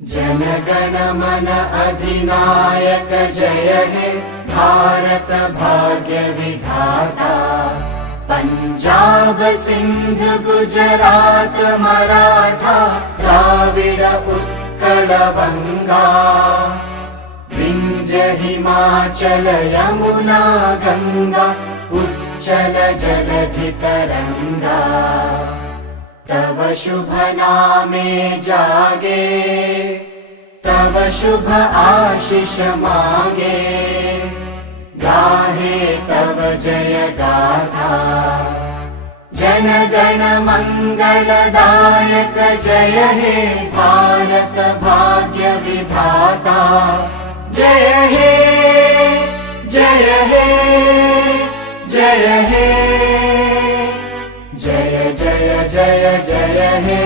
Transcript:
जनगण मन अधिनायक जय हे भारत भाग्य विधाता। पंजाब सिंध गुजरात मराठा द्राविड उत्कल बंगा। विंध्य हिमाचल यमुना गंगा उच्चल जलधि तरंगा। तव शुभ नामे जागे तव शुभ आशीष मागे। गाहे तव जय गाथा जन गण मंगलदायक जय हे भारत भाग्य विधाता। जय हे जय हे जय हे जय जय जय जय हे।